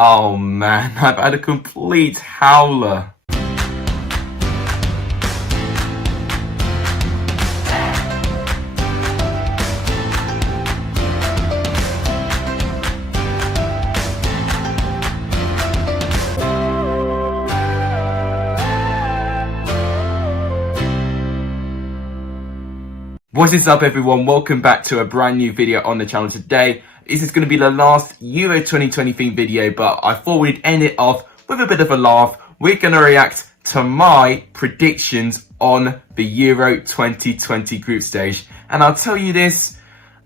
Oh man, I've had a complete howler. What is up everyone, welcome back to a brand new video on the channel today. This is going to be the last Euro 2020 themed video, but I thought we'd end it off with a bit of a laugh. We're going to react to my predictions on the Euro 2020 group stage. And I'll tell you this,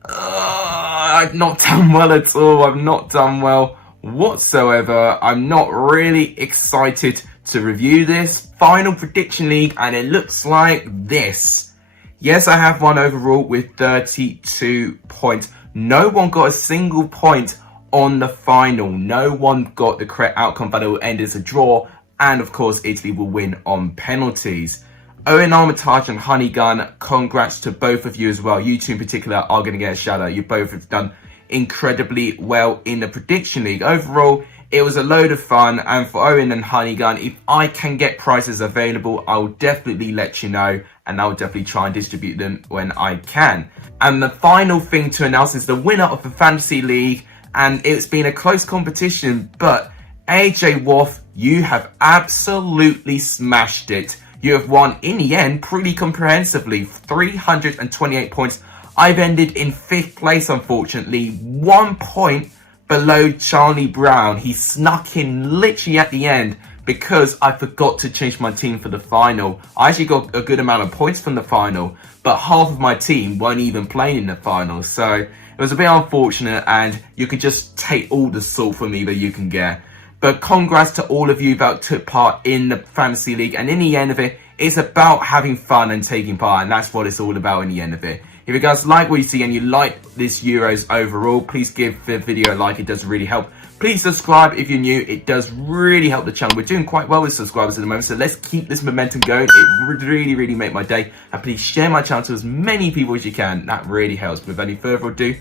I've not done well at all. I've not done well whatsoever. I'm not really excited to review this final prediction league, and it looks like this. Yes, I have won overall with 32 points. No one got a single point on the final. No one got the correct outcome, but it will end as a draw. And of course, Italy will win on penalties. Owen Armitage and Honeygun, congrats to both of you as well. You two in particular are going to get a shout out. You both have done incredibly well in the prediction league. Overall, it was a load of fun, and for Owen and Honeygun, if I can get prizes available, I'll definitely let you know, and I'll definitely try and distribute them when I can. And the final thing to announce is the winner of the Fantasy League, and it's been a close competition, but AJ Waff, you have absolutely smashed it. You have won, in the end, pretty comprehensively, 328 points. I've ended in 5th place, unfortunately, 1 point below Charlie Brown. He snuck in literally at the end because I forgot to change my team for the final. I actually got a good amount of points from the final, but half of my team weren't even playing in the final. So it was a bit unfortunate, and you could just take all the salt from me that you can get. But congrats to all of you that took part in the Fantasy League, and in the end of it, it's about having fun and taking part, and that's what it's all about in the end of it. If you guys like what you see and you like this Euros overall, please give the video a like. It does really help. Please subscribe if you're new. It does really help the channel. We're doing quite well with subscribers at the moment, so let's keep this momentum going. It would really make my day. And please share my channel to as many people as you can. That really helps. But without any further ado,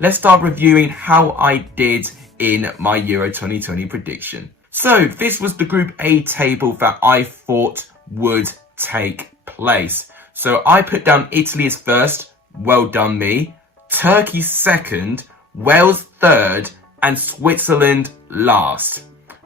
let's start reviewing how I did in my Euro 2020 prediction. So this was the Group A table that I thought would take place. So I put down Italy as first. Well done me. Turkey second, Wales third, and Switzerland last.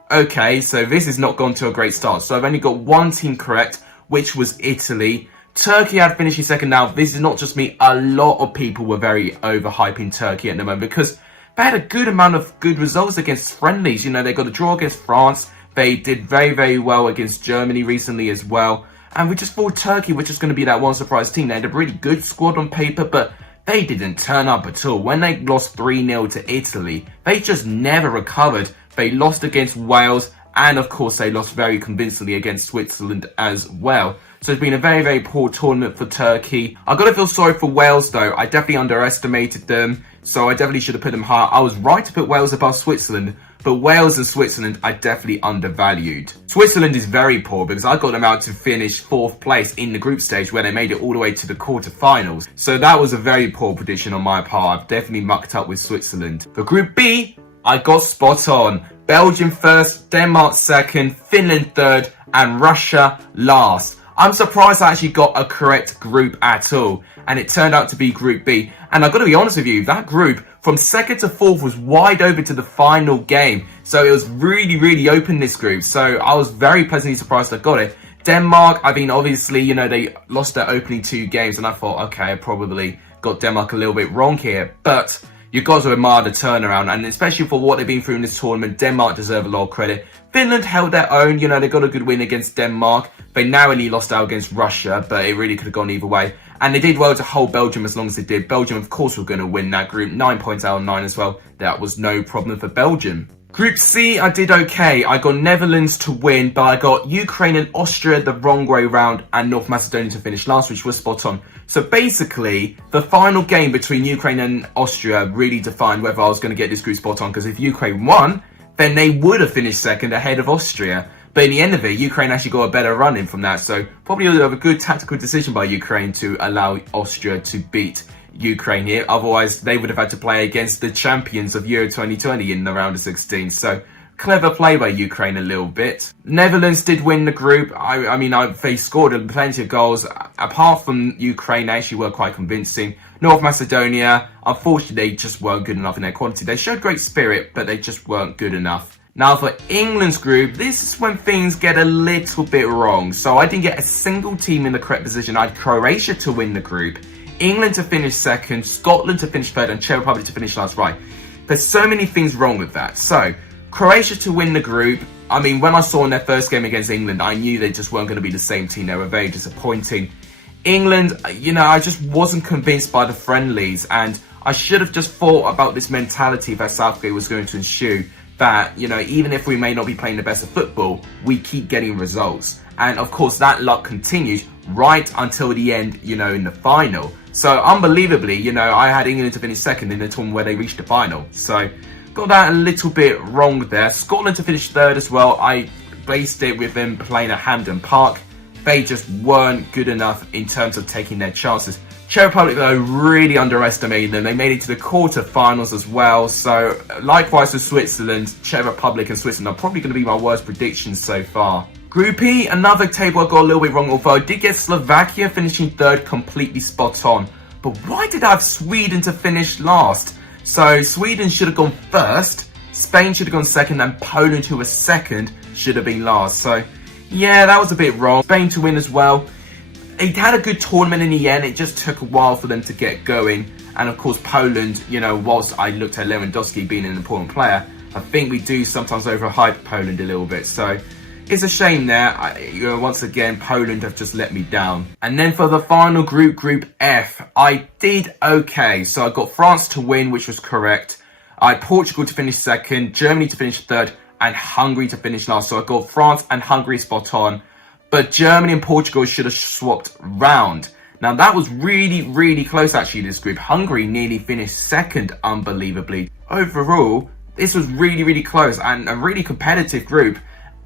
Okay, so this has not gone to a great start. So I've only got one team correct, which was Italy. Turkey had finishing second. Now, this is not just me. A lot of people were very overhyping Turkey at the moment because they had a good amount of good results against friendlies. You know, they got a draw against France. They did very well against Germany recently as well. And we just thought Turkey were just going to be that one surprise team. They had a really good squad on paper, but they didn't turn up at all. When they lost 3-0 to Italy, they just never recovered. They lost against Wales, and of course they lost very convincingly against Switzerland as well. So it's been a very poor tournament for Turkey. I gotta feel sorry for Wales though. I definitely underestimated them, so I definitely should have put them higher. I was right to put Wales above Switzerland, but Wales and Switzerland I definitely undervalued. Switzerland is very poor because I got them out to finish 4th place in the group stage where they made it all the way to the quarterfinals. So that was a very poor prediction on my part. I've definitely mucked up with Switzerland. For Group B, I got spot on. Belgium first, Denmark second, Finland third, and Russia last. I'm surprised I actually got a correct group at all, and it turned out to be Group B. And I've got to be honest with you, that group from 2nd to 4th was wide open to the final game. So it was really open, this group. So I was very pleasantly surprised I got it. Denmark, I mean, obviously, you know, they lost their opening 2 games, and I thought, okay, I probably got Denmark a little bit wrong here. But you've got to admire the turnaround, and especially for what they've been through in this tournament, Denmark deserve a lot of credit. Finland held their own, you know, they got a good win against Denmark. They narrowly lost out against Russia, but it really could have gone either way. And they did well to hold Belgium as long as they did. Belgium, of course, were going to win that group. 9 points out of 9 as well. That was no problem for Belgium. Group C, I did okay. I got Netherlands to win, but I got Ukraine and Austria the wrong way round, and North Macedonia to finish last, which was spot on. So basically, the final game between Ukraine and Austria really defined whether I was going to get this group spot on, because if Ukraine won, then they would have finished second ahead of Austria. But in the end of it, Ukraine actually got a better run in from that. So probably a good tactical decision by Ukraine to allow Austria to beat Ukraine here. Otherwise, they would have had to play against the champions of Euro 2020 in the round of 16. So clever play by Ukraine a little bit. Netherlands did win the group. I mean, they scored plenty of goals. Apart from Ukraine, they actually were quite convincing. North Macedonia, unfortunately, they just weren't good enough in their quality. They showed great spirit, but they just weren't good enough. Now for England's group, this is when things get a little bit wrong. So I didn't get a single team in the correct position. I had Croatia to win the group, England to finish second, Scotland to finish third, and Czech Republic to finish last. Right. There's so many things wrong with that. So Croatia to win the group. I mean, when I saw in their first game against England, I knew they just weren't going to be the same team. They were very disappointing. England, you know, I just wasn't convinced by the friendlies, and I should have just thought about this mentality that Southgate was going to ensue, that, you know, even if we may not be playing the best of football, we keep getting results. And of course, that luck continued right until the end, you know, in the final. So unbelievably, you know, I had England to finish second in the tournament where they reached the final. So got that a little bit wrong there. Scotland to finish third as well. I based it with them playing at Hampden Park. They just weren't good enough in terms of taking their chances. Czech Republic, though, really underestimated them. They made it to the quarter-finals as well. So, likewise with Switzerland, Czech Republic and Switzerland are probably going to be my worst predictions so far. Group E, another table I got a little bit wrong, although I did get Slovakia finishing third completely spot on. But why did I have Sweden to finish last? So, Sweden should have gone first, Spain should have gone second, and Poland, who was second, should have been last. So, yeah, that was a bit wrong. Spain to win as well. It had a good tournament in the end. It just took a while for them to get going. And of course, Poland, you know, whilst I looked at Lewandowski being an important player, I think we do sometimes overhype Poland a little bit. So it's a shame there. You know, once again, Poland have just let me down. And then for the final group, Group F, I did okay. So I got France to win, which was correct. I had Portugal to finish second, Germany to finish third, and Hungary to finish last. So I got France and Hungary spot on. But Germany and Portugal should have swapped round. Now that was really, really close actually, this group. Hungary nearly finished second, unbelievably. Overall, this was really, really close and a really competitive group.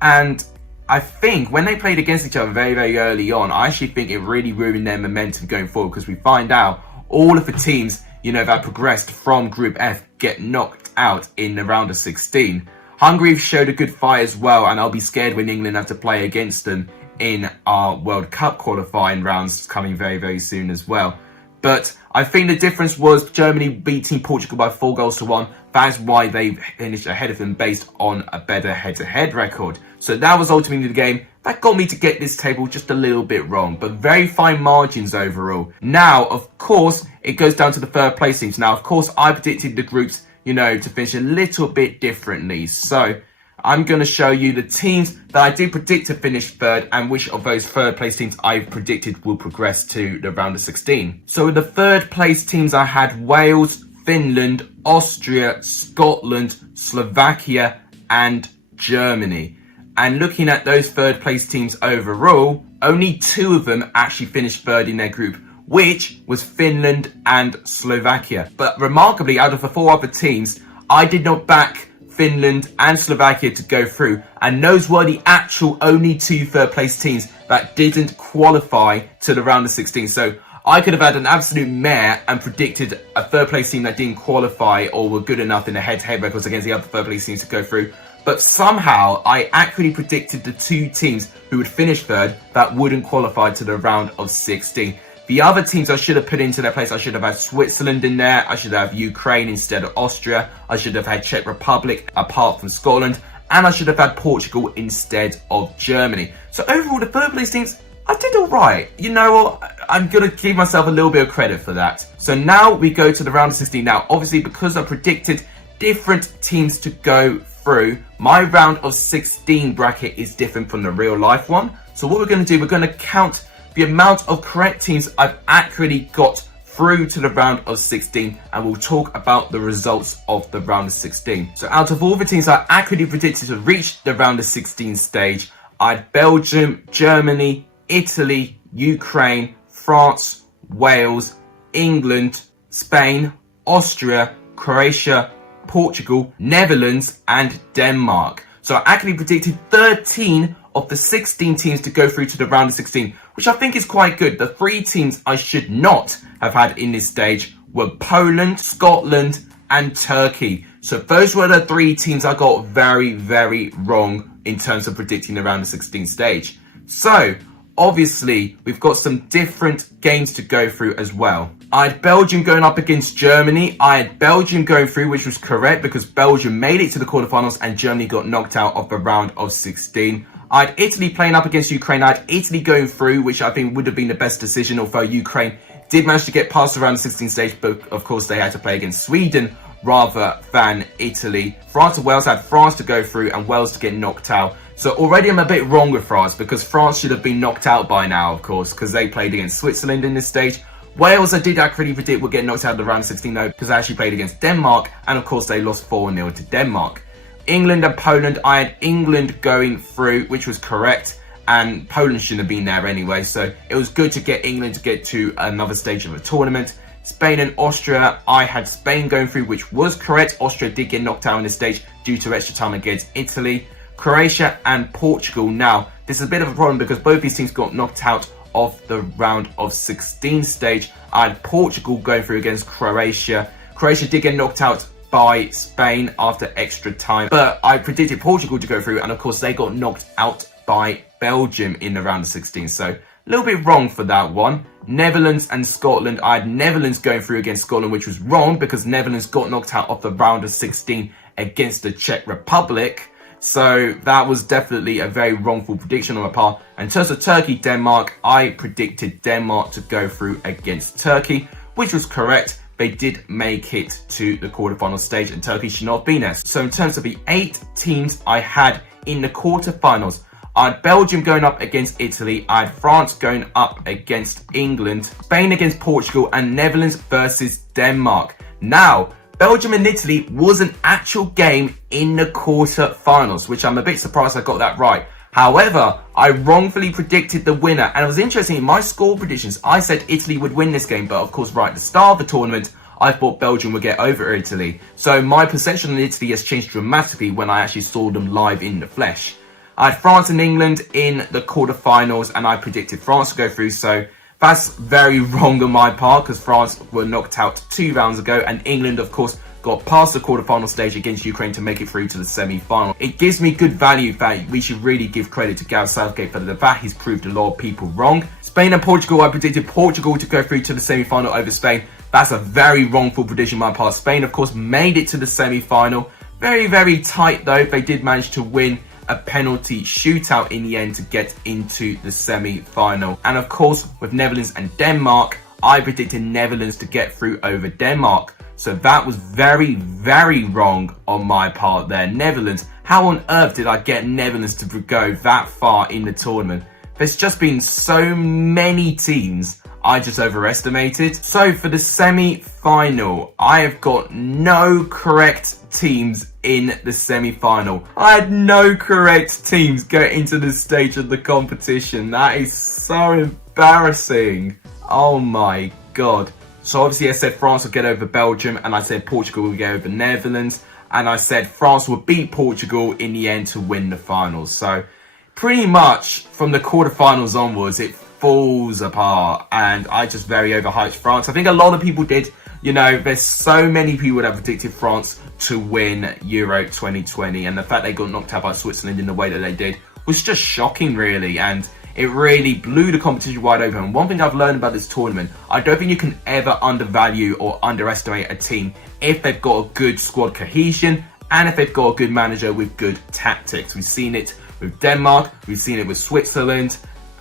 And I think when they played against each other very, very early on, I actually think it really ruined their momentum going forward, because we find out all of the teams, you know, that progressed from Group F get knocked out in the round of 16. Hungary showed a good fight as well, and I'll be scared when England have to play against them in our World Cup qualifying rounds coming very, very soon as well. But I think the difference was Germany beating Portugal by 4-1. That's why they finished ahead of them based on a better head-to-head record. So that was ultimately the game that got me to get this table just a little bit wrong, but very fine margins overall. Now, of course, it goes down to the third place teams. Now, of course, I predicted the groups, you know, to finish a little bit differently. So I'm going to show you the teams that I did predict to finish third, and which of those third place teams I predicted will progress to the round of 16. So the third place teams, I had Wales, Finland, Austria, Scotland, Slovakia, and Germany. And looking at those third place teams overall, only 2 of them actually finished third in their group, which was Finland and Slovakia. But remarkably, out of the 4 other teams, I did not back Finland and Slovakia to go through, and those were the actual only 2 third place teams that didn't qualify to the round of 16. So I could have had an absolute mare and predicted a third place team that didn't qualify or were good enough in the head-to-head records against the other third place teams to go through. But somehow I accurately predicted the 2 teams who would finish third that wouldn't qualify to the round of 16. The other teams I should have put into their place, I should have had Switzerland in there. I should have Ukraine instead of Austria. I should have had Czech Republic apart from Scotland. And I should have had Portugal instead of Germany. So overall, the third place teams, I did all right. You know what? I'm going to give myself a little bit of credit for that. So now we go to the round of 16. Now, obviously, because I predicted different teams to go through, my round of 16 bracket is different from the real life one. So what we're going to do, we're going to count the amount of correct teams I've accurately got through to the round of 16, and we'll talk about the results of the round of 16. So out of all the teams I accurately predicted to reach the round of 16 stage, I had Belgium, Germany, Italy, Ukraine, France, Wales, England, Spain, Austria, Croatia, Portugal, Netherlands, and Denmark. So I accurately predicted 13 of the 16 teams to go through to the round of 16, which I think is quite good. The 3 teams I should not have had in this stage were Poland, Scotland, and Turkey. So those were the three teams I got very, very wrong in terms of predicting the round of 16 stage. So obviously, we've got some different games to go through as well. I had Belgium going up against Germany. I had Belgium going through, which was correct because Belgium made it to the quarterfinals and Germany got knocked out of the round of 16. I had Italy playing up against Ukraine. I had Italy going through, which I think would have been the best decision, although Ukraine did manage to get past the round of 16 stage, but of course they had to play against Sweden rather than Italy. France and Wales had France to go through and Wales to get knocked out. So already I'm a bit wrong with France because France should have been knocked out by now, of course, because they played against Switzerland in this stage. Wales, I did accurately predict would get knocked out of the round of 16 though, because I actually played against Denmark, and of course they lost 4-0 to Denmark. England and Poland, I had England going through, which was correct, and Poland shouldn't have been there anyway, so it was good to get England to get to another stage of the tournament. Spain and Austria, I had Spain going through, which was correct. Austria did get knocked out in this stage due to extra time against Italy. Croatia and Portugal. Now, this is a bit of a problem because both these teams got knocked out of the round of 16 stage. I had Portugal going through against Croatia. Croatia did get knocked out by Spain after extra time, but I predicted Portugal to go through, and of course they got knocked out by Belgium in the round of 16, so a little bit wrong for that one. Netherlands and Scotland, I had Netherlands going through against Scotland, which was wrong because Netherlands got knocked out of the round of 16 against the Czech Republic. So that was definitely a very wrongful prediction on my part. And in terms of Turkey, Denmark, I predicted Denmark to go through against Turkey, which was correct. They did make it to the quarterfinal stage and Turkey should not have been there. So in terms of the 8 teams I had in the quarterfinals, I had Belgium going up against Italy, I had France going up against England, Spain against Portugal, and Netherlands versus Denmark. Now, Belgium and Italy was an actual game in the quarterfinals, which I'm a bit surprised I got that right. However, I wrongfully predicted the winner, and it was interesting, in my score predictions, I said Italy would win this game, but of course right at the start of the tournament, I thought Belgium would get over Italy. So my perception on Italy has changed dramatically when I actually saw them live in the flesh. I had France and England in the quarterfinals, and I predicted France to go through, so that's very wrong on my part because France were knocked out 2 rounds ago, and England, of course, got past the quarterfinal stage against Ukraine to make it through to the semi-final. It gives me good value that we should really give credit to Gareth Southgate for that. He's proved a lot of people wrong. Spain and Portugal, I predicted Portugal to go through to the semi-final over Spain. That's a very wrongful prediction on my part. Spain, of course, made it to the semi-final. Very, very tight though. They did manage to win a penalty shootout in the end to get into the semi-final. And of course, with Netherlands and Denmark, I predicted Netherlands to get through over Denmark. So that was very, very wrong on my part there. Netherlands, how on earth did I get Netherlands to go that far in the tournament? There's just been so many teams I just overestimated. So for the semi-final, I have got no correct teams in the semi-final. I had no correct teams go into this stage of the competition. That is so embarrassing. Oh my god. So obviously I said France would get over Belgium, and I said Portugal would get over Netherlands, and I said France would beat Portugal in the end to win the finals. So pretty much from the quarterfinals onwards, it falls apart, and I just very overhyped France. I think a lot of people did. You know, there's so many people that predicted France to win Euro 2020, and the fact they got knocked out by Switzerland in the way that they did was just shocking, really, and it really blew the competition wide open. And one thing I've learned about this tournament, I don't think you can ever undervalue or underestimate a team if they've got a good squad cohesion and if they've got a good manager with good tactics. We've seen it with Denmark, we've seen it with Switzerland,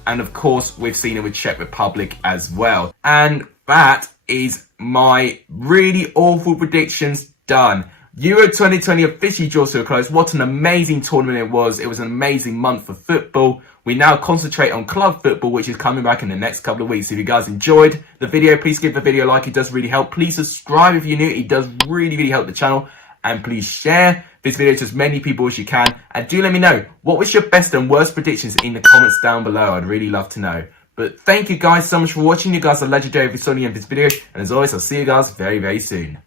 and of course, we've seen it with Czech Republic as well. And that is my really awful predictions done. Euro 2020 officially draws to a close. What an amazing tournament it was. It was an amazing month for football. We now concentrate on club football, which is coming back in the next couple of weeks. If you guys enjoyed the video, please give the video a like. It does really help. Please subscribe if you're new. It does really, really help the channel. And please share this video to as many people as you can. And do let me know, what was your best and worst predictions in the comments down below? I'd really love to know. But thank you guys so much for watching. You guys are legendary if you saw the end of this video. And as always, I'll see you guys very, very soon.